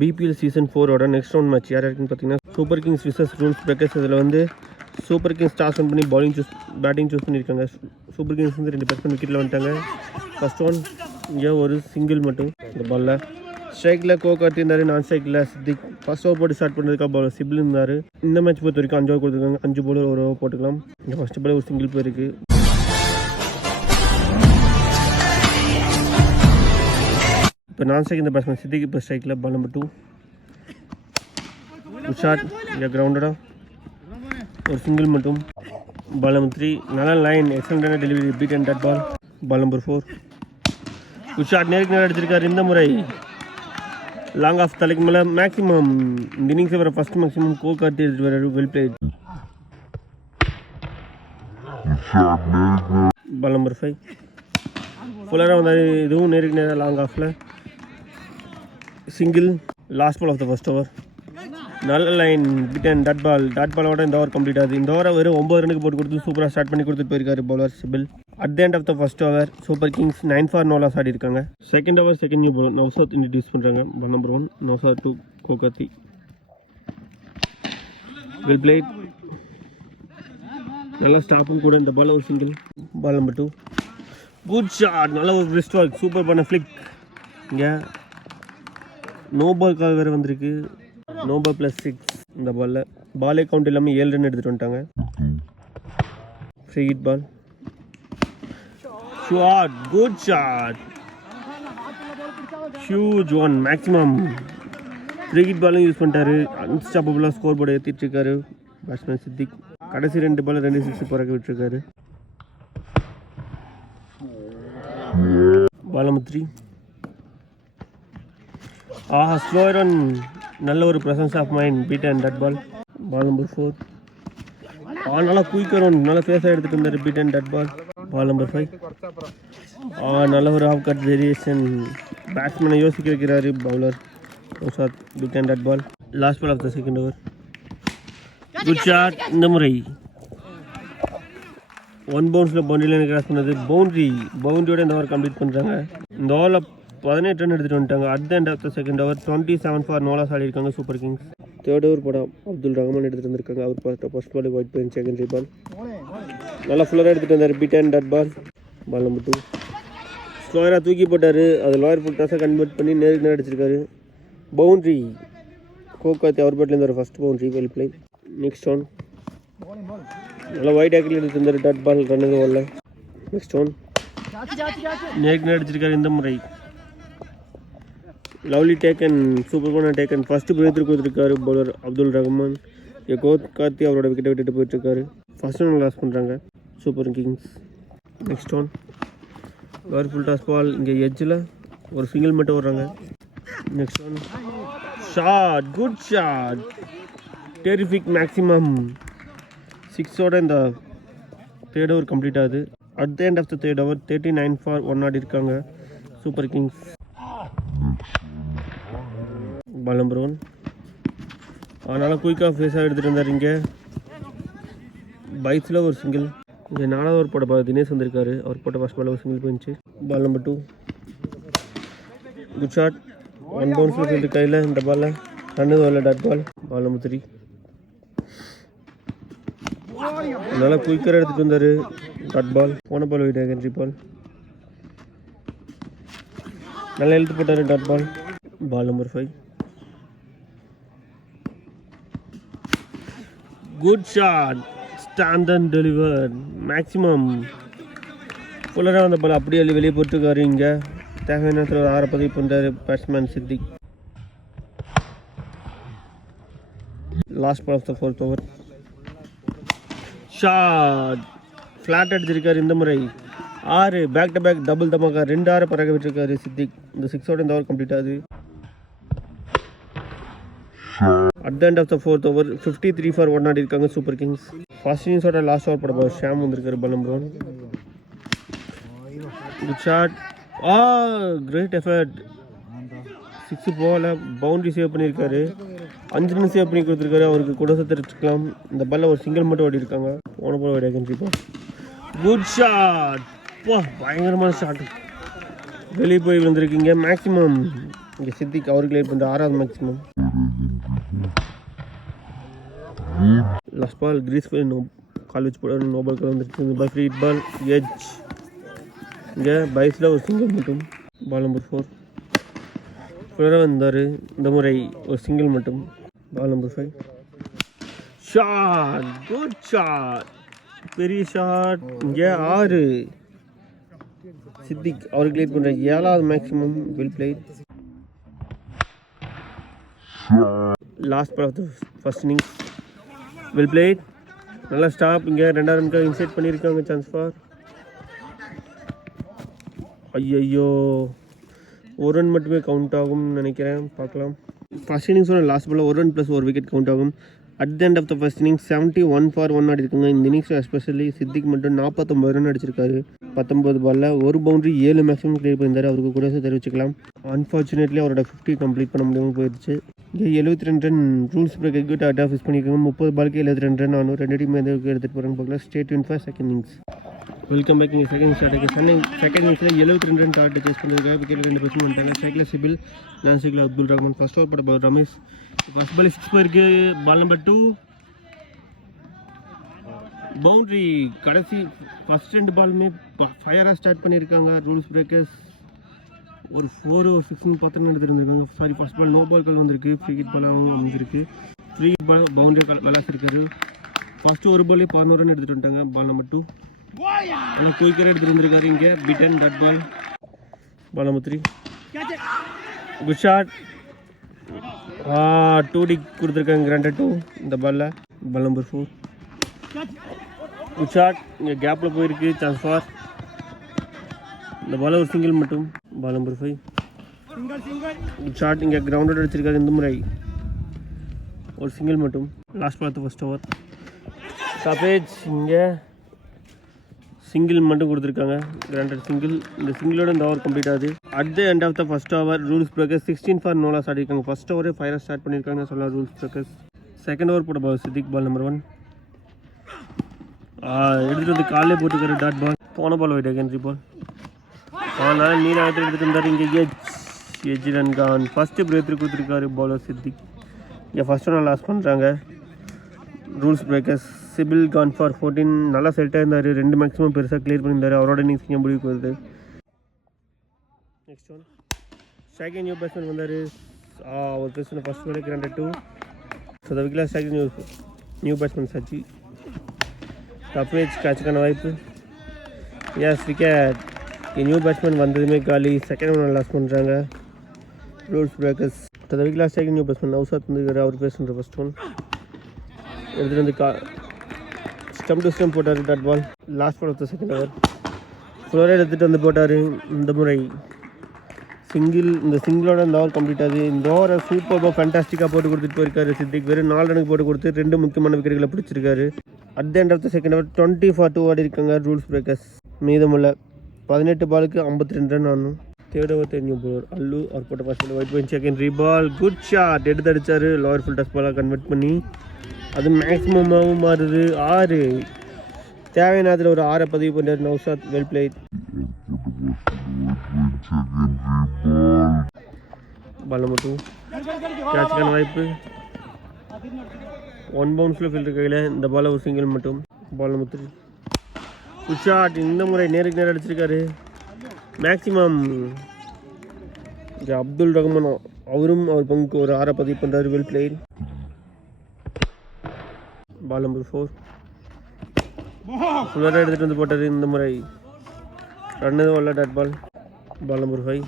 BPL season 4ஓட next round match யார் இருக்குன்னு பார்த்தீங்கன்னா Super Kings versus Rules Breakers. இதில் வந்து சூப்பர் கிங்ஸ் டாஸ் ஒன் பண்ணி பேட்டிங் சூஸ் பண்ணியிருக்காங்க. சூப்பர் கிங்ஸ் வந்து 2 பேட்ஸ்மேன் விக்கெட்டில் வந்துட்டாங்க. ஃபர்ஸ்ட் ஒன் இங்கே ஒரு சிங்கிள் மட்டும் இந்த பாலில். ஸ்ட்ரைக்கில் கோகார்த்தி இருந்தார், நான் ஸ்ட்ரைக்கில் சித்திக். ஃபர்ஸ்ட் ஓவர் போட்டு ஸ்டார்ட் பண்ணுறதுக்காக பாலர் சிபில் இருந்தார். இந்த மேட்ச் பொறுத்த வரைக்கும் 5 ஓவர் கொடுத்துருக்காங்க. 5 பாலர் ஒரு ஓவர் போட்டுக்கலாம். இந்த ஃபர்ஸ்ட் பால் ஒரு சிங்கிள் போயிருக்கு. இப்போ நான் ஸ்ட்ரைக் இந்த பேட்ஸ்மேன் சித்திக் இப்போ ஸ்ட்ரைக்கில் பால் நம்பர் 2. குட் ஷாட் இங்கே கிரவுண்டடாக ஒரு சிங்கிள் மட்டும். பால் நம்பர் 3 நல்ல லைன் எக்ஸலண்டான delivery beat and dot ball. Ball number 4 good shot நேருக்கு நேரம் அடிச்சிருக்காரு. இந்த முறை லாங் ஆஃப் தலைக்கு மேலே மேக்ஸிமம் இந்த இன்னிங்ஸை வர ஃபஸ்ட் மேக்ஸிமம் கோகார்த்தி எடுத்துகிட்டு வர வெல் பிளேட். பால் நம்பர் 5 ஃபுல்லராக வந்தார். இதுவும் நேருக்கு நேராக லாங் ஆஃபில் single. Last ball of the first over நல்ல லைன் பிட் அண்ட் டட் பாலோட இந்த ஓவர் கம்ப்ளீட் ஆகுது. இந்த ஓவரை வெறும் 9 ரனுக்கு போட்டு கொடுத்து சூப்பராக ஸ்டார்ட் பண்ணி கொடுத்துட்டு போயிருக்காரு பவுலர் சிபில். At the end of the first over Super Kings 9 for no loss ஆடி இருக்காங்க. Second over second new bowler Naushad introduce பண்ணுறாங்க. பால் நம்பர் 1 நவ்சாத் 2 கோகார்த்தி. வெல் பிளேட் நல்லா ஸ்டாப்பும் கூட. இந்த பால் ஒரு single. Ball number 2 good shot நல்ல ஒரு ரிஸ்ட் ஒர்க் சூப்பர் பண்ண ஃப்ளிக். இங்கே நோ பால்காக வேறு வந்திருக்கு. நோ பால் +6 இந்த பாலில். பாலே கவுண்ட் இல்லாமல் 7 ரன் எடுத்துகிட்டு வந்துட்டாங்க. Free hit ball. Shot good shot huge one maximum. Free hit பாலும் யூஸ் பண்ணிட்டாரு. அன்ஸ்டாப்பபிளாக ஸ்கோர் போர்டை ஏற்றிட்டு இருக்காரு பேட்ஸ்மேன் சித்திக். கடைசி 2 பால் 2 6 பிறக்க விட்டுருக்காரு. பால் நம்பர் 3 ஸ்லோ ரன் நல்ல ஒரு presence of mind beat and dot ball. Ball number 4 நல்லா குயிக் ரன் நல்லா ஃபேஸாக எடுத்துகிட்டு இருந்தார் beat and dot ball. Ball number 5 நல்ல ஒரு ஆஃப் கட் வேரியேஷன் பேட்ஸ்மேனை யோசிக்க வைக்கிறாரு bowler shot beat and dot ball. Last ball of the second over good shot. இந்த முறை 1 பவுன்ஸில் பவுண்டரியில் கிராஸ் பண்ணது பவுண்டரியோட இந்த ஓவர் கம்ப்ளீட் பண்ணுறாங்க. இந்த ஓவரில் 18 ரன் எடுத்துகிட்டு வந்துட்டாங்க. At the end of the second over 27 for no loss ஆடி இருக்காங்க சூப்பர் கிங்ஸ். தேர்ட் ஓவர் படம் அப்துல் ரஹ்மான் எடுத்துகிட்டு வந்திருக்காங்க. அவர் first ball wide point secondary ball நல்லா ஃபுல்லராக எடுத்துகிட்டு வந்தார் beat and dot ball. Ball number 2 ஸ்லோயராக தூக்கி போட்டார். அது லோயர் ஃபுல் டாஸாக கன்வெர்ட் பண்ணி நேருக்கு நேரம் அடிச்சிருக்காரு. பவுண்ட்ரி கோகார்த்தி அவர் பேட்லேருந்து ஒரு first boundary well play. Next one நல்லா ஒயிட் ஆக்கில் எடுத்துகிட்டு இருந்தார் டட் பால் ரன்னுக்கு வரல. நெக்ஸ்ட் ஒன் நேருக்கு நேரம் அடிச்சிருக்காரு. இந்த முறை லவ்லி டேக்கன் சூப்பர் பண்ண டேக்கன் ஃபஸ்ட்டு பிரேக் கொடுத்துருக்காரு பவுலர் அப்துல் ரஹ்மான். கோகார்த்தி அவரோட விக்கெட்டை விட்டுட்டு போயிட்டுருக்காரு. ஃபர்ஸ்ட் ஒன் லாஸ் பண்ணுறாங்க Super Kings. Next one lower full toss ball இங்கே எட்ஜில் ஒரு சிங்கிள் மட்டும் வர்றாங்க. Next one shot good shot terrific maximum 6ஓட இந்த தேர்ட் ஓவர் கம்ப்ளீட் ஆகுது. At the end of the third over 39 for 1 ஆடி இருக்காங்க சூப்பர் கிங்ஸ். பால் நம்பர் 1 அதனால் குயிக்காக ஃபேஸாக எடுத்துகிட்டு இருந்தார். இங்கே பைக்ஸில் ஒரு சிங்கிள். இங்கே 4வது ஓவர் போட்ட பால் தினேஷ் வந்திருக்காரு. அவர் போட்ட ஃபர்ஸ்ட் பால் ஒரு சிங்கிள் போயிடுச்சு. பால் நம்பர் 2 குட் ஷாட் 1 பவுன்ஸில் ஃபீல்டு கையில். இந்த பாலில் ரன்னு வரல டட் பால். பால் நம்பர் 3 நல்லா குயிக்கராக எடுத்துகிட்டு வந்தார் டட் பால். போன பால் ஒயிட் செகண்டரி பால் நல்லா எழுத்து போட்டார் dot ball. Ball number 5 good shot stand and deliver maximum ஃபுல்லராக வந்த பால் அப்படியே வெளியே போட்டுருக்காரு. இங்கே தேவையான நேரத்தில் ஒரு 6 பதிவு பண்ணுறாரு batsman Siddiq. Last ball of the 4th over shot flat அடிச்சிருக்காரு. இந்த முறை 6 பேக் டு பேக் டபுள் தமாக்கா 2 6 பறக்க விட்டுருக்காரு சித்திக். இந்த 6ஓட இந்த ஓவர் கம்ப்ளீட் ஆகுது. At the end of the 4th over 53 for 1 ஆடி இருக்காங்க சூப்பர் கிங்ஸ். ஃபர்ஸ்ட் இன்னிங்ஸோட லாஸ்ட் ஓவர் போட போது ஷாம் வந்திருக்காரு. Ball number 1 good shot great effort 6 போகல பவுண்டரி சேவ் பண்ணியிருக்காரு. 5 ரன் சேவ் பண்ணி கொடுத்துருக்காரு. அவருக்கு கூட சேர்த்துருக்கலாம். இந்த பாலில் ஒரு சிங்கிள் மட்டும் ஓடி இருக்காங்க. போன பால் ஓடி ஆகிருப்பா. குட் ஷாட் பயங்கரமான ஷாட் வெளியே போய் வந்திருக்கீங்க. மேக்ஸிமம் இங்கே சித்திக் அவர் கிளியர் பண்ணுற 6வது maximum. Last ball crease no கால் வச்சு போட நோ பால் வந்துருக்கு. இந்த பால் ஃப்ரீ பால் எட்ஜ். இங்கே பைஸில் ஒரு சிங்கிள் மட்டும். Ball number 4. ஃபுல்லராக வந்தார். இந்த முறை ஒரு சிங்கிள் மட்டும். Ball number 5. Shot, good shot, பெரிய ஷாட். இங்கே 6. சித்திக் அவர் கிளியர் பண்ணுற 7வது maximum. Well played. Last ball of the first innings. Well played. நல்லா ஸ்டாப். இங்கே 2வது ரனுக்காக இன்சைட் பண்ணியிருக்காங்க. Chance for. ஐயோ, ஒரு ரன் மட்டுமே கவுண்ட் ஆகும்னு நினைக்கிறேன். பார்க்கலாம். ஃபர்ஸ்ட் இன்னிங்ஸோட லாஸ்ட் பால் ஒரு ரன் ப்ளஸ் ஒரு விக்கெட் கவுண்ட் ஆகும். At the end of the first innings 71 for 1 ஆடிருக்காங்க. இந்த இன்னிங்ஸ் எஸ்பெஷலி சித்திக் மட்டும் 49 ரன் அடிச்சிருக்காரு. 19 பாலில் ஒரு பவுண்டரி 7 மேக்ஸிமம் கிளியர் பண்ணியிருந்தார். அவருக்கு கூட தெரிவிச்சுக்கலாம். அன்ஃபார்ச்சுனேட்லி அவரோட 50 கம்ப்ளீட் பண்ண முடியாமல் போயிடுச்சு. இங்கே 72 ரன் ரூல்ஸ் பிரேக் எக்யூட் அட் ஆஃபீஸ் பண்ணியிருக்காங்க. 30 பாலுக்கு 72 ரன் ஆனும். 2 டீம் எதுக்கு எடுத்துகிட்டு போகிறாங்க பார்க்கலாம். State win for second innings. Welcome back. இங்கே செகண்ட் செகண்ட் இன்னிங்ஸில் 72 ரன் டார்கெட் சேஸ் பண்ணியிருக்காங்க. விக்கெட் 2 பர்சன்ட் பண்ணிட்டாங்க. சைக்கிள் சிபில், நான் சைக்கிள் அப்துல் ரஹ்மான். ஃபர்ஸ்ட் ஓவர் போட ரமேஷ். ஃபர்ஸ்ட் பால் 6 போயிருக்கு. Ball number 2 boundary. கடைசி ஃபர்ஸ்ட் 2 பாலுமே ஃபயராக ஸ்டார்ட் பண்ணியிருக்காங்க ரூல்ஸ் பிரேக்கர்ஸ். ஒரு 4 ஒரு 6 பார்த்து எடுத்துருந்துருக்காங்க. Sorry, first ball no ball call வந்திருக்கு. ஃப்ரீ ஹிட் பாலாகவும் அமைஞ்சிருக்கு. ஃப்ரீ ஹிட் பால் பவுண்டரி விளாசிருக்காரு. ஃபர்ஸ்ட்டு ஒரு பாலே 11 ரன் எடுத்துகிட்டு வந்துட்டாங்க. பால் நம்பர் 2 ஆனால் குயிக்கராக எடுத்துகிட்டு வந்திருக்காரு. இங்கே beaten that ball. Ball number 3 good shot. 2D கொடுத்துருக்காங்க. கிராண்டட் 2 இந்த பாலில். Ball number 4 good shot. இங்கே கேப்பில் போயிருக்கு. Chance for. இந்த பால் ஒரு சிங்கிள் மட்டும். Ball number 5 good shot. இங்கே கிரவுண்டட் அடிச்சிருக்காரு. இந்த முறை ஒரு சிங்கிள் மட்டும். Last ball first over stoppage. இங்கே சிங்கிள் மட்டும் கொடுத்துருக்காங்க. Granted single. இந்த சிங்கிளோட இந்த ஓவர் கம்ப்ளீட் ஆகுது. At the end of the first over rules Breakers 16 for 0 ஆடிருக்காங்க. ஃபர்ஸ்ட் ஓவரே ஃபயராக ஸ்டார்ட் பண்ணியிருக்காங்க சொல்லலாம் ரூல்ஸ் பிரேக்கர்ஸ். செகண்ட் ஓவர் போட பால் சித்திக். பால் நம்பர் 1 எடுத்துகிட்டு வந்து காலையே போட்டுக்காரு. Dot ball. போன பால் வைட் அகேன் பால். ஆனால் நீராகத்தில் எடுத்துகிட்டு இருந்தார். இங்கே எஜ் ரன் கான். ஃபஸ்ட்டு பிரேக் த்ரூ கொடுத்துருக்காரு பாலர் சித்திக். இங்கே ஃபஸ்ட் ஒன் லாஸ் பண்ணுறாங்க rules breakers. Sibil gone for 14. நல்லா செட்டாக இருந்தார். 2 மேக்ஸிமம் பெருசாக கிளியர் பண்ணியிருந்தார். அவரோட இன்னிங்ஸ் இங்கே முடிவுக்கு வருது. Next one second new batsman வந்தார். ஒரு பேட்ஸ்மேன் ஃபஸ்ட் பாலே granted 2. So the wicket second new batsman Sachi. கப்ரேஜ் கேட்சுக்கான வாய்ப்பு. Yes wicket. நியூ பேட்ஸ்மேன் வந்ததுமே காலி. செகண்ட் ஒன் லாஸ் பண்ணுறாங்க rules Breakers. The wicket second new batsman Naushad வந்துருக்காரு. அவர் பேசுகிற ஃபஸ்ட் ஒன் எடுத்துகிட்டு வந்து ஸ்டம்ப் டு ஸ்டம்ப் போட்டார். Dot ball. Last ball of the second over ஃப்ளோரை எடுத்துகிட்டு வந்து போட்டார். இந்த முறை சிங்கிள். இந்த சிங்கிளோட இந்த ஓவர் கம்ப்ளீட் ஆகுது. இந்த ஓவரை சூப்பராக ஃபேண்டாஸ்டிக்காக போட்டு கொடுத்துட்டு போயிருக்காரு சித்திக். வெறும் 4 ரனுக்கு போட்டு கொடுத்து 2 முக்கியமான விக்கெட்டுகளை பிடிச்சிருக்காரு. At the end of the second over 20 for 2 ஆடி இருக்காங்க ரூல்ஸ் பிரேக்கர்ஸ். மீதமுள்ள 18 பாலுக்கு 52 ரன் ஆனும். தேர்ட் ஓவர் தெரிஞ்சு போவார் அல்லு. அவர் போட்ட ஃபர்ஸ்ட் ஒயிட் பாயிண்ட் செகண்ட் ரீபால். Good shot. எடுத்து அடித்தார். லோவர் ஃபுல் டச் பாலாக கன்வெர்ட் பண்ணி அது மேக்ஸிமமாகவும் மாறுது. 6 தேவையான அதில் ஒரு 6 பதிவு பண்ணார் Naushad. Well played. Ball number 2 கேட்சுக்கான வாய்ப்பு. 1 பவுன்ஸில் ஃபீல்டர் கையில். இந்த பால் ஒரு சிங்கிள் மட்டும். Ball number 3 good shot. இந்த முறை நேருக்கு நேரம் அடிச்சிருக்காரு. மேக்ஸிமம் அப்துல் ரஹ்மான் அவரும் அவர் பங்குக்கு ஒரு 6 பதிவு பண்ணுறாரு. Well played. பால் நம்பர் 4 ஃபுல்லராக எடுத்துகிட்டு வந்து போட்டார். இந்த முறை ரன் எதுவும் வரல. Dot ball. Ball number 5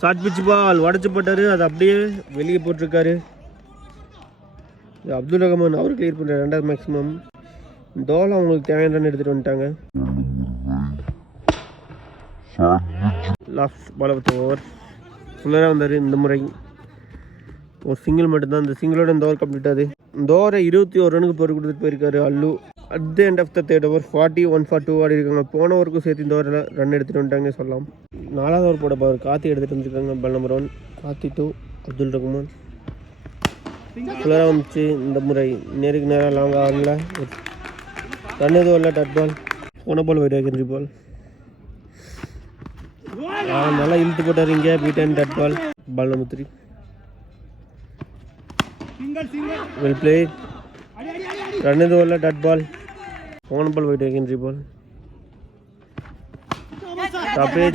short pitch ball. உடச்சி போட்டார். அது அப்படியே வெளியே போட்டிருக்காரு. அப்துல் ரஹ்மான் அவர் கிளியர் பண்ணுறாரு. 2வது மேக்ஸிமம். தோலை அவங்களுக்கு தேவையான ரன் எடுத்துகிட்டு வந்துட்டாங்க. Last ball of the over ஃபுல்லராக வந்தார். இந்த முறை ஒரு சிங்கிள் மட்டும்தான். இந்த சிங்கிளோட இந்த ஓவர் கம்ப்ளீட் ஆகுது. இந்த ஓவரை 21 ரனுக்கு போட்டு கொடுத்துட்டு போயிருக்காரு Allu. At the end of the third over 41 for 2 ஆடி இருக்காங்க. போன ஓவருக்கும் சேர்த்து இந்த ஓவரில் ரன் எடுத்துகிட்டு வந்துட்டாங்க சொல்லலாம். 4வது ஓவர் போட பால் கார்த்தி எடுத்துகிட்டு வந்துருக்காங்க. Ball number 1 Karthi 2 Abdul Rahman. ஃபுல்லராக வந்துச்சு. இந்த முறை நேருக்கு நேரம் லாங் ஆகல. ரன் எதுவும் இல்லை. Dot ball. போன பால் வைட் ஆகின்ற பால். நல்லா இழுத்து போட்டார். இங்கே beaten dot ball. Ball number 3. Well played. Run in the ball, that ball. One ball by taking 3 ball. Stop it.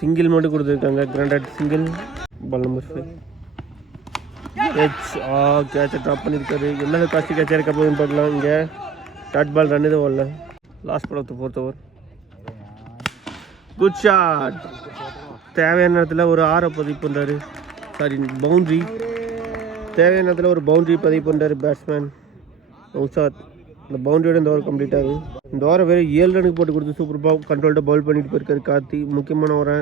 Single மட்டும் கொடுத்துருக்காங்க. Granted single. Ball number 5. கேட்சை drop பண்ணியிருக்காரு. என்ன காஸ்ட் கேட்சாக இருக்க போதுன்னு பார்க்கலாம். இங்கே டாட் பால் ரன் இது வரல. Last ball of the 4th over. Good shot. தேவையான நேரத்தில் ஒரு 6 பதிவு பண்ணுறாரு. Sorry, boundary. தேவையான நேரத்தில் ஒரு பவுண்ட்ரி பதிவு பண்ணுறாரு பேட்ஸ்மேன் நௌஷாத். இந்த பவுண்டரியோட இந்த ஓவர் கம்ப்ளீட் ஆகுது. இந்த ஓவரை வேறு 7 ரனுக்கு போட்டு கொடுத்து சூப்பராக கண்ட்ரோல்டாக பவுல் பண்ணிட்டு போயிருக்காரு கார்த்தி. முக்கியமான ஓவரை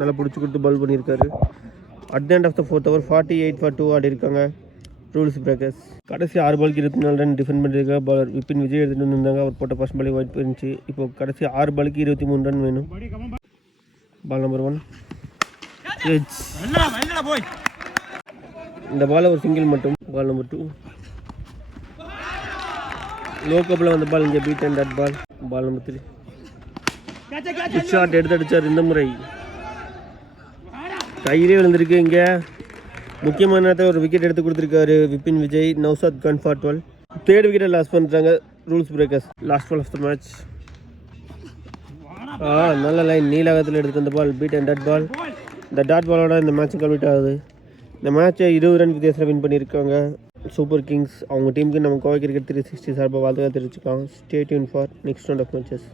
நல்லா பிடிச்சி கொடுத்து பவுல் பண்ணியிருக்காரு. At the end of the 4th over 48 for 2 ஆடி இருக்காங்க ரூல்ஸ் பிரேக்கர்ஸ். கடைசி 6 பாலுக்கு 24 ரன் டிஃபெண்ட் பண்ணியிருக்காங்க பாலர் விபின் விஜய் எடுத்துகிட்டு வந்திருந்தாங்க. அவர் போட்ட ஃபர்ஸ்ட் பாலே ஒயிட் போயிருந்துச்சு. இப்போ கடைசி 6 பாலுக்கு 23 ரன் வேணும். Ball number 1 edge. இந்த பால் ஒரு சிங்கிள் மட்டும். பால் நம்பர் 2 லோ கப்பில் வந்த பால் இங்கே beat and that ball. Ball number 3 good shot எடுத்து அடித்தார். இந்த முறை கையிலே விழுந்திருக்கு. இங்கே முக்கியமான நேரத்தில் ஒரு விக்கெட் எடுத்து கொடுத்துருக்காரு விபின் விஜய். நௌஷாத் கான் ஃபார் 12. 3rd விக்கெட்டை லாஸ் பண்ணுறாங்க rules Breakers. Last ball of the match. நல்ல லைன் நீலகத்தில் எடுத்துகிட்டு வந்த ball beat and that ball. இந்த டாட் பாலோட இந்த மேட்ச் கம்ப்ளீட் ஆகுது. இந்த மேட்சை 20 ரன் வித்தியாசத்தில் வின் பண்ணியிருக்காங்க சூப்பர் கிங்ஸ். அவங்க டீமுக்கு நம்ம கோவை கிரிக்கெட் 360 சார்பாக வாழ்த்துக்கள் தெரிவிச்சுக்கலாம். Stay tuned for next round of matches.